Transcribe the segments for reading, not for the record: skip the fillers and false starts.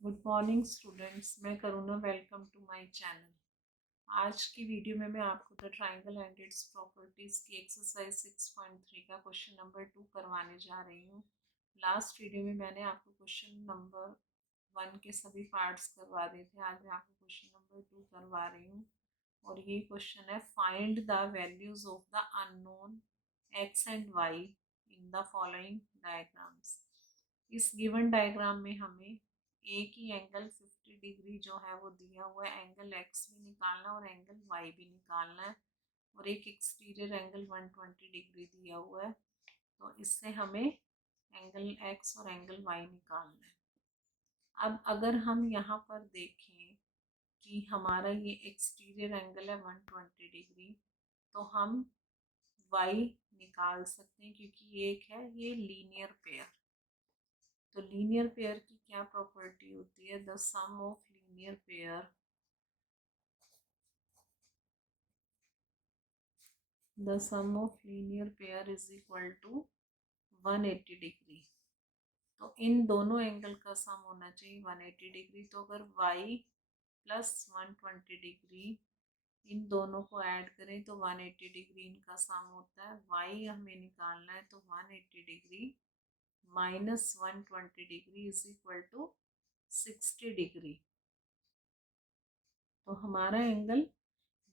Good morning students, मैं Karuna. Welcome to my channel. आज की वीडियो में मैं आपको the triangle and its properties की एक्सरसाइज 6.3 का क्वेश्चन नंबर 2 करवाने जा रही हूँ। लास्ट वीडियो में मैंने आपको क्वेश्चन नंबर 1 के सभी पार्ट्स करवा दिए थे। आज मैं आपको क्वेश्चन नंबर 2 करवा रही हूँ और ये क्वेश्चन है, find the values of the unknown X and Y in the following diagrams. इस गिवन डायग्राम में हमें एक ही एंगल 50 डिग्री जो है वो दिया हुआ है। एंगल एक्स भी निकालना है और एंगल वाई भी निकालना है और एक एक्सटीरियर एंगल 120 डिग्री दिया हुआ है। तो इससे हमें एंगल एक्स और एंगल वाई निकालना है। अब अगर हम यहाँ पर देखें कि हमारा ये एक्सटीरियर एंगल है 120 डिग्री, तो हम वाई निकाल सकते हैं क्योंकि एक है ये लीनियर पेयर। तो लीनियर पेयर की क्या प्रॉपर्टी होती है? The sum of linear pair is equal to 180 degree. तो इन दोनों एंगल का सम होना चाहिए 180 डिग्री। तो अगर y प्लस 120 डिग्री इन दोनों को ऐड करें तो 180 डिग्री इनका सम होता है। y हमें निकालना है, तो 180 degree minus 120 degree is equal to 60 degree. तो हमारा एंगल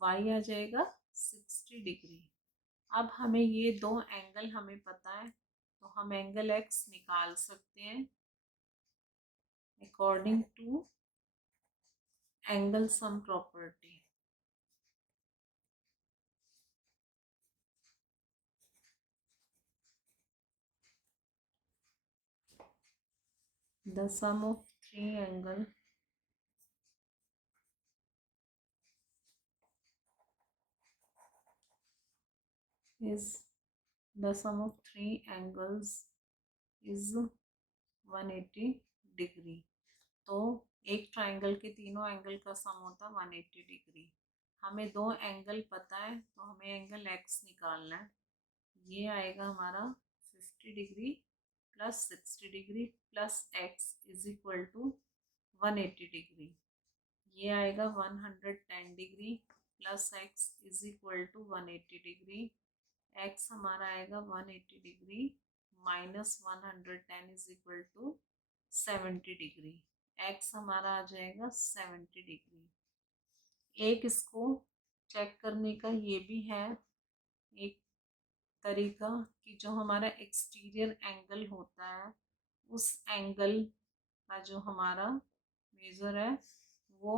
y आ जाएगा 60 डिग्री। अब हमें ये दो एंगल हमें पता है, तो हम एंगल x निकाल सकते हैं according to angle sum property. The sum of three angle is the sum of three angles is 180 degree. तो एक ट्राइंगल के तीनों एंगल का सम होता है 180 डिग्री। हमें दो एंगल पता है, तो हमें एंगल x निकालना है। ये आएगा हमारा 50 degree plus 60 degree plus x is equal to 180 degree. ये आएगा 110 degree plus x is equal to 180 degree. x हमारा आएगा 180 degree minus 110 is equal to 70 degree. x हमारा आ जाएगा 70 डिग्री। एक इसको चेक करने का ये भी है एक तरीका कि जो हमारा एक्सटीरियर एंगल होता है उस एंगल का जो हमारा मेजर है वो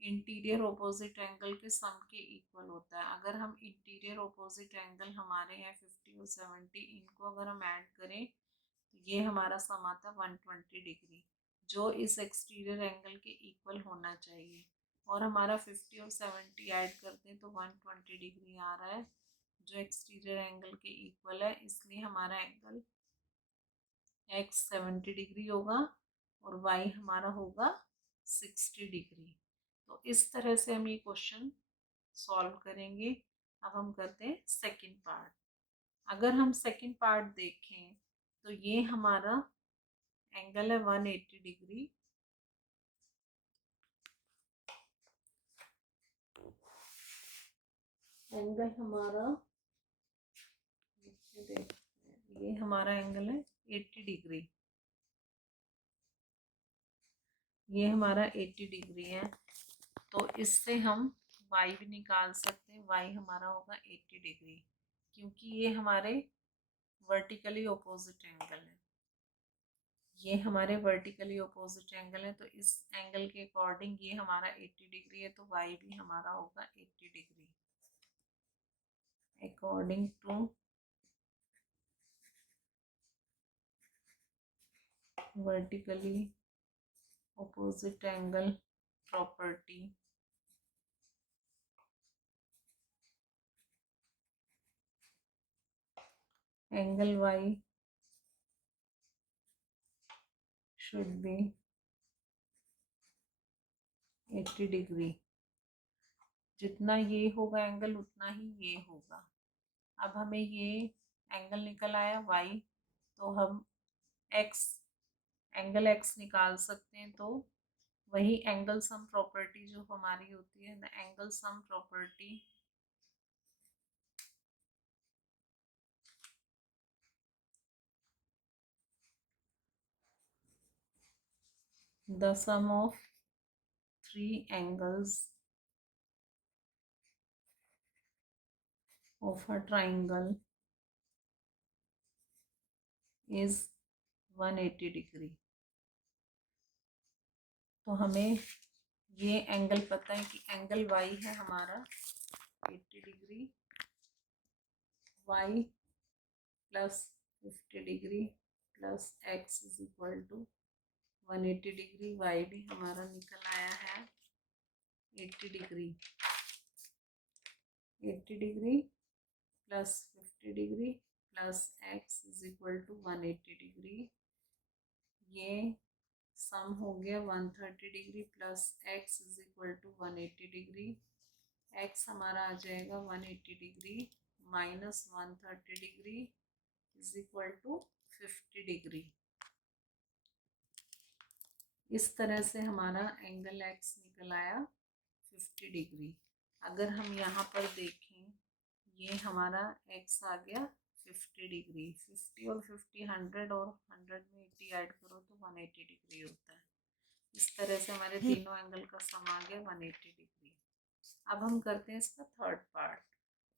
इंटीरियर ऑपोजिट एंगल के सम के इक्वल होता है। अगर हम इंटीरियर ऑपोजिट एंगल हमारे हैं 50 और 70, इनको अगर हम ऐड करें तो ये हमारा सम आता है 120 डिग्री, जो इस एक्सटीरियर एंगल के इक्वल होना चाहिए। और हमारा 50 और 70 ऐड करते हैं तो 120 डिग्री आ रहा है, जो एक्सटीरियर एंगल के इक्वल है। इसलिए हमारा एंगल x 70 डिग्री होगा और y हमारा होगा 60 डिग्री। तो इस तरह से हम ये क्वेश्चन सॉल्व करेंगे। अब हम करते हैं सेकंड पार्ट। अगर हम सेकंड पार्ट देखें तो ये हमारा एंगल है 180 डिग्री। एंगल हमारा ये हमारा एंगल है 80 डिग्री। ये हमारा 80 डिग्री है, तो इससे हम y भी निकाल सकते हैं। y हमारा होगा 80 डिग्री क्योंकि ये हमारे वर्टिकली ऑपोजिट एंगल है। ये हमारे वर्टिकली ऑपोजिट एंगल है, तो इस एंगल के अकॉर्डिंग ये हमारा 80 डिग्री है, तो y भी हमारा होगा 80 degree according to vertically opposite angle property. Angle y should be 80 degree. जितना ये होगा एंगल उतना ही ये होगा। अब हमें ये एंगल निकल आया y, तो हम x एंगल एक्स निकाल सकते हैं, तो वही एंगल सम प्रॉपर्टी जो हमारी होती है, the angle sum property the sum of three angles of a triangle is 180 degree. तो हमें ये एंगल पता है कि एंगल वाई है हमारा 80 degree, y plus 50 degree plus x is equal to 180 degree. Y भी हमारा निकल आया है 80 degree. 80 degree plus 50 degree plus x is equal to 180 degree. ये सम हो गया 130 degree plus x is equal to 180 degree. X हमारा आ जाएगा 180 degree minus 130 degree is equal to 50 degree. इस तरह से हमारा एंगल एक्स निकल आया 50 डिग्री। अगर हम यहाँ पर देखें, ये हमारा एक्स आ गया 50 डिग्री। 50 और 50 100 और 100 में 80 ऐड करो तो 180 डिग्री होता है। इस तरह से हमारे तीनों एंगल का सम आ गया 180 डिग्री। अब हम करते हैं इसका थर्ड पार्ट।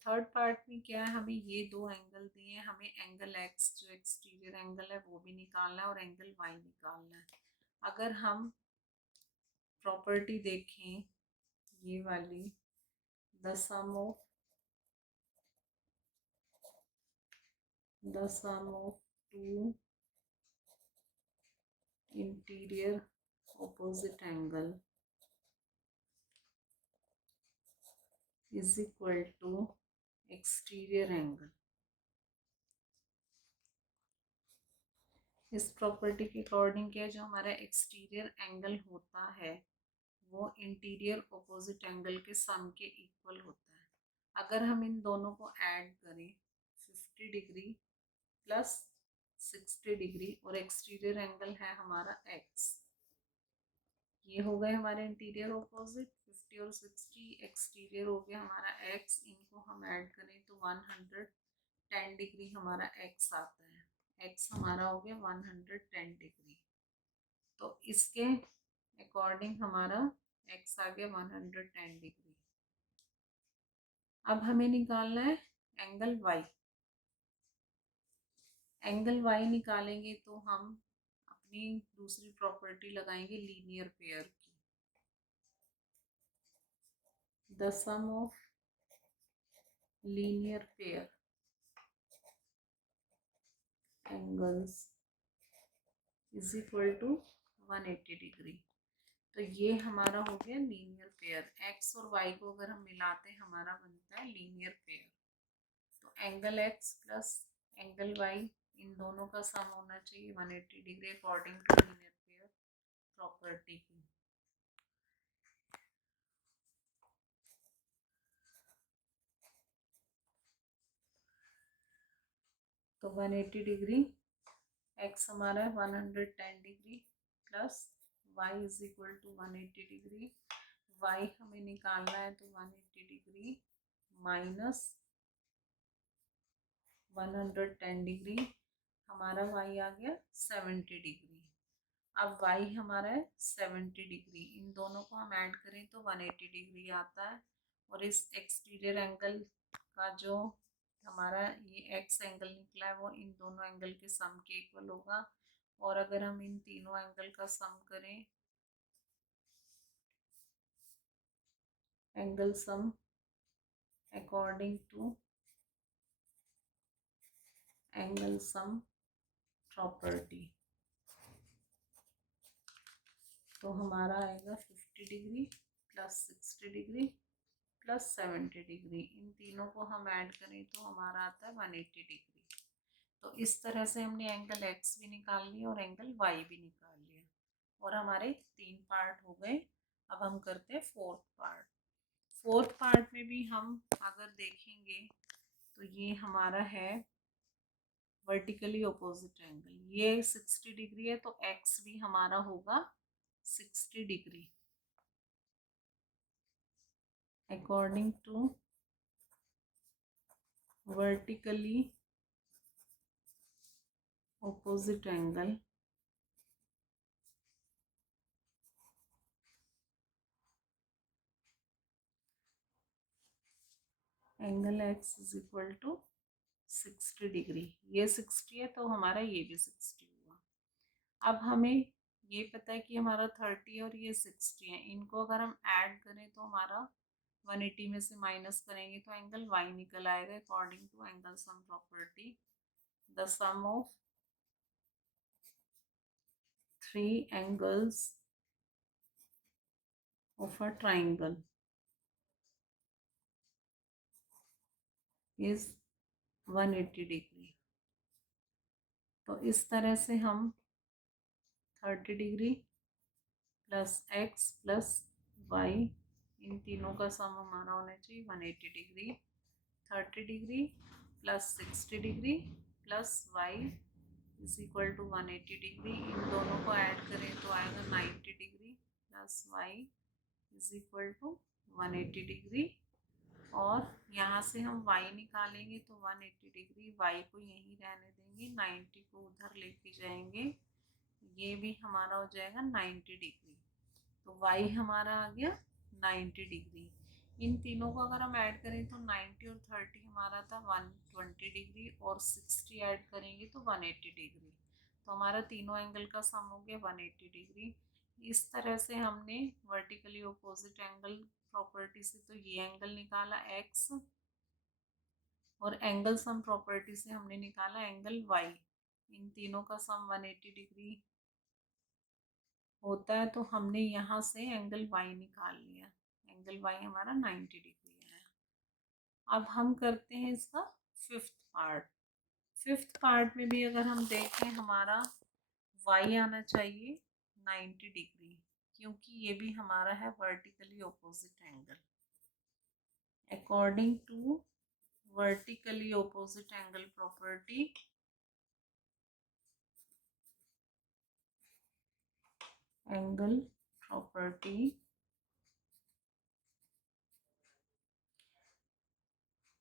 थर्ड पार्ट में क्या है, हमें ये दो एंगल दिए हैं, हमें एंगल एक्स जो एक्सटीरियर एंगल है वो भी निकालना है और एंगल वाई निकालना है। अगर हम प्रॉपर्टी देखें ये वाली, the sum of two interior opposite angle is equal to exterior angle। इस प्रॉपर्टी के अकॉर्डिंग क्या, जो हमारा एक्सटीरियर एंगल होता है वो इंटीरियर ऑपोजिट एंगल के सम के इक्वल होता है। अगर हम इन दोनों को ऐड करें 50 डिग्री प्लस 60 डिग्री और एक्सटीरियर एंगल है हमारा एक्स, ये हो गए हमारे इंटीरियर ऑपोजिट। 50 और 60 एक्सटीरियर हो गया हमारा एक्स, इनको हम ऐड करें तो 110 डिग्री हमारा एक्स आता है। एक्स हमारा हो गया 110 डिग्री। तो इसके अकॉर्डिंग हमारा एक्स आ गया 110 डिग्री। अब हमें निकालना है एंगल वाई। एंगल वाई निकालेंगे तो हम अपनी दूसरी प्रॉपर्टी लगाएंगे लीनियर पेयर की। The sum of linear pair angles is equal to 180 degree. तो ये हमारा हो गया लीनियर पेयर। एक्स और वाई को अगर हम मिलाते हैं हमारा बनता है लीनियर पेयर। तो angle x plus angle y इन दोनों का सम होना चाहिए 180 degree according to linear pair property की। तो 180 डिग्री, एक्स हमारा 110 degree plus y is equal to 180 degree. Y हमें निकालना है तो 180 डिग्री माइनस 110 डिग्री, हमारा वाई आ गया 70 डिग्री। अब वाई हमारा है 70 डिग्री, इन दोनों को हम ऐड करें तो 180 डिग्री आता है। और इस एक्सटीरियर एंगल का जो हमारा ये एक्स एंगल निकला है वो इन दोनों एंगल के सम के इक्वल होगा। और अगर हम इन तीनों एंगल का सम करें, angle sum according to angle sum property, तो हमारा आएगा 50 degree plus 60 degree plus 70 degree. इन तीनों को हम ऐड करें तो हमारा आता है 180 डिग्री। तो इस तरह से हमने एंगल एक्स भी निकाल लिया और एंगल वाई भी निकाल लिया और हमारे 3 पार्ट हो गए। अब हम करते हैं फोर्थ पार्ट। फोर्थ पार्ट में भी हम अगर देखेंगे तो ये हमारा है वर्टिकली ऑपोजिट एंगल, ये 60 डिग्री है तो एक्स भी हमारा होगा 60 degree according to vertically opposite angle angle x is equal to 60 degree. ये 60 है तो हमारा ये भी 60 हुआ। अब हमें ये पता है कि हमारा 30 और ये 60 है, इनको अगर हम ऐड करें तो हमारा 180 में से माइनस करेंगे तो एंगल वाई निकल आएगा according to angle sum property. The sum of three angles of a triangle is 180 degree. तो इस तरह से हम 30 degree plus x plus y, इन तीनों का सम हमारा होना चाहिए 180 degree. 30 degree plus 60 degree plus y is equal to 180 degree. इन दोनों को ऐड करें तो आएगा 90 degree plus y is equal to 180 degree. और यहाँ से हम y निकालेंगे तो 180 डिग्री, y को यहीं रहने देंगे, 90 को उधर लेके जाएंगे, ये भी हमारा हो जाएगा 90 डिग्री। तो y हमारा आ गया 90 डिग्री। इन तीनों को अगर हम ऐड करें तो 90 और 30 हमारा था 120 डिग्री और 60 ऐड करेंगे तो 180 डिग्री। तो हमारा तीनों एंगल का सम हो गया 180 डिग्री। इस तरह से हमने वर्टिकली ऑपोजिट एंगल प्रॉपर्टी से तो ये एंगल निकाला x, और एंगल सम प्रॉपर्टी से हमने निकाला एंगल y। इन तीनों का सम 180 डिग्री होता है तो हमने यहाँ से एंगल y निकाल लिया, एंगल y हमारा 90 डिग्री है। अब हम करते हैं इसका फिफ्थ पार्ट। फिफ्थ पार्ट में भी अगर हम देखें हमारा y आना चाहिए 90 डिग्री, क्योंकि ये भी हमारा है vertically opposite angle. According to vertically opposite angle property angle property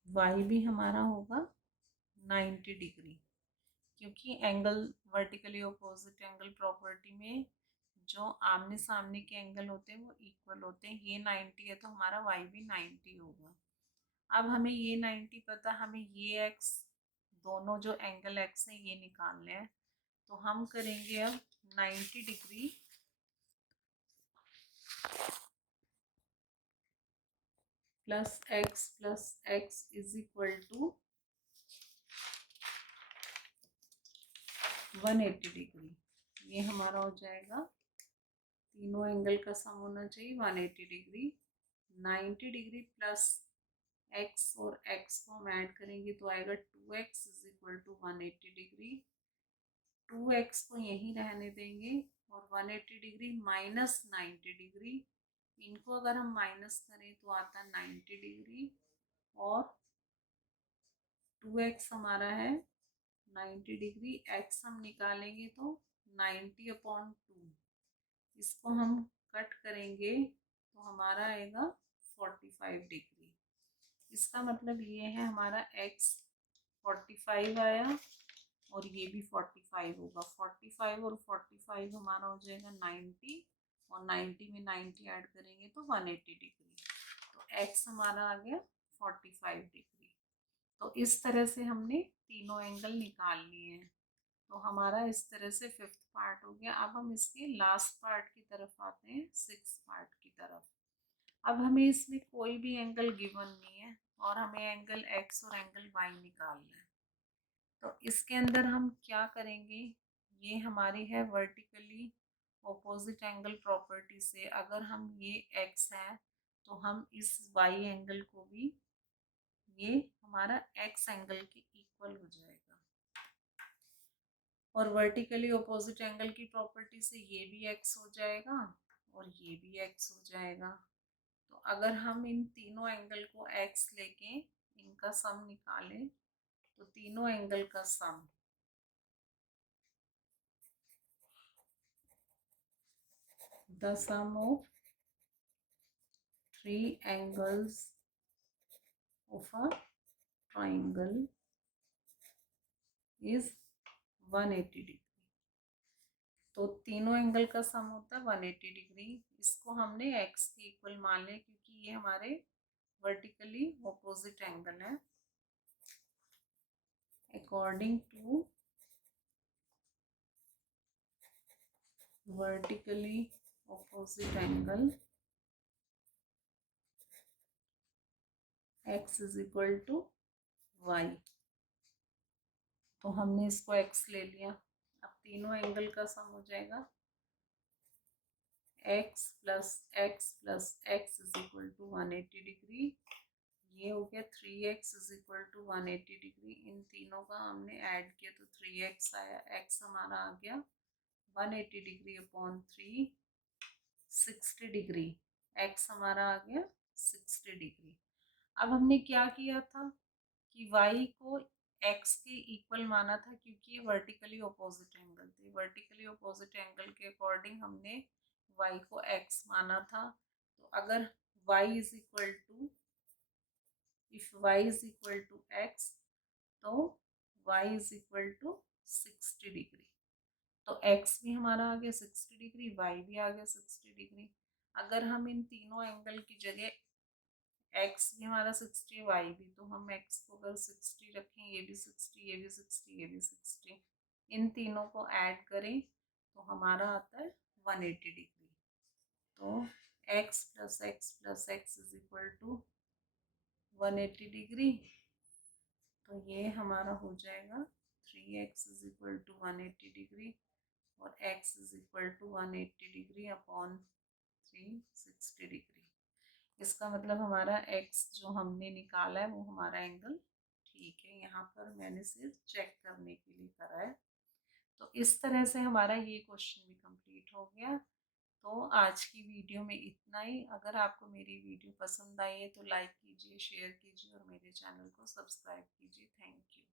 y भी हमारा होगा 90 डिग्री, क्योंकि angle vertically opposite angle property में जो आमने सामने के एंगल होते हैं वो इक्वल होते हैं। ये 90 है तो हमारा y भी 90 होगा। अब हमें ये 90 पता, हमें ये x, दोनों जो एंगल x है ये निकालने हैं। तो हम करेंगे अब 90 degree plus x is equal to 180 degree. ये हमारा हो जाएगा, तीनों एंगल का सम होना चाहिए 180 डिग्री। 90 डिग्री प्लस x और x को हम ऐड करेंगे तो आएगा 2x is equal to 180 degree. 2x को यहीं रहने देंगे और 180 डिग्री माइनस 90 डिग्री, इनको अगर हम माइनस करें तो आता 90 डिग्री, और 2x हमारा है 90 डिग्री, x हम निकालेंगे तो 90/2, इसको हम कट करेंगे तो हमारा आएगा 45 डिग्री। इसका मतलब ये है हमारा x 45 आया और ये भी 45 होगा। 45 और 45 हमारा हो जाएगा 90, और 90 में 90 ऐड करेंगे तो 180 डिग्री। तो x हमारा आ गया 45 डिग्री। तो इस तरह से हमने तीनों एंगल निकाल लिए हैं। तो हमारा इस तरह से फिफ्थ पार्ट हो गया। अब हम इसके लास्ट पार्ट की तरफ आते हैं, सिक्स पार्ट की तरफ। अब हमें इसमें कोई भी एंगल गिवन नहीं है और हमें एंगल x और एंगल y निकालना है। तो इसके अंदर हम क्या करेंगे, ये हमारी है वर्टिकली ऑपोजिट एंगल प्रॉपर्टी से, अगर हम ये x है तो हम इस y एंगल को भी, ये हमारा x एंगल के इक्वल हो जाएगा। और वर्टिकली ऑपोजिट एंगल की प्रॉपर्टी से ये भी x हो जाएगा और ये भी x हो जाएगा। तो अगर हम इन तीनों एंगल को x लेके इनका सम निकालें तो तीनों एंगल का sum the sum of three angles of a triangle is 180 degree. तो तीनों एंगल का सम होता है 180 डिग्री। इसको हमने x के इक्वल मान लिया क्योंकि ये हमारे वर्टिकली ऑपोजिट एंगल है। According to vertically opposite angle x is equal to y। तो हमने इसको x ले लिया। अब तीनों एंगल का सम हो जाएगा x plus x plus x is equal to 180 degree. ये हो गया 3x is equal to 180 degree. इन तीनों का हमने ऐड किया तो 3x आया। x हमारा आ गया 180 डिग्री अपॉन 3 60 डिग्री। x हमारा आ गया 60 डिग्री। अब हमने क्या किया था कि y को x के इक्वल माना था क्योंकि ये वर्टिकली ऑपोजिट एंगल थे। वर्टिकली ऑपोजिट एंगल के अकॉर्डिंग हमने y को x माना था। तो अगर y is equal to if y is equal to x तो y is equal to 60 degree. तो x भी हमारा आ गया 60 डिग्री, y भी आ गया 60 डिग्री। अगर हम इन तीनों एंगल की जगह x भी हमारा 60 y भी, तो हम x को अगर 60 रखें, ये भी 60 ये भी 60 ये भी 60, इन तीनों को ऐड करें तो हमारा आता है 180 डिग्री। तो x plus x plus x is equal to 180 degree. तो ये हमारा हो जाएगा 3x is equal to 180 degree और x is equal to 180 degree upon 360 degree. इसका मतलब हमारा x जो हमने निकाला है वो हमारा एंगल ठीक है। यहाँ पर मैंने सिर्फ चेक करने के लिए करा है। तो इस तरह से हमारा ये क्वेश्चन भी कंप्लीट हो गया। तो आज की वीडियो में इतना ही। अगर आपको मेरी वीडियो पसंद आई है तो लाइक कीजिए, शेयर कीजिए और मेरे चैनल को सब्सक्राइब कीजिए। Thank you.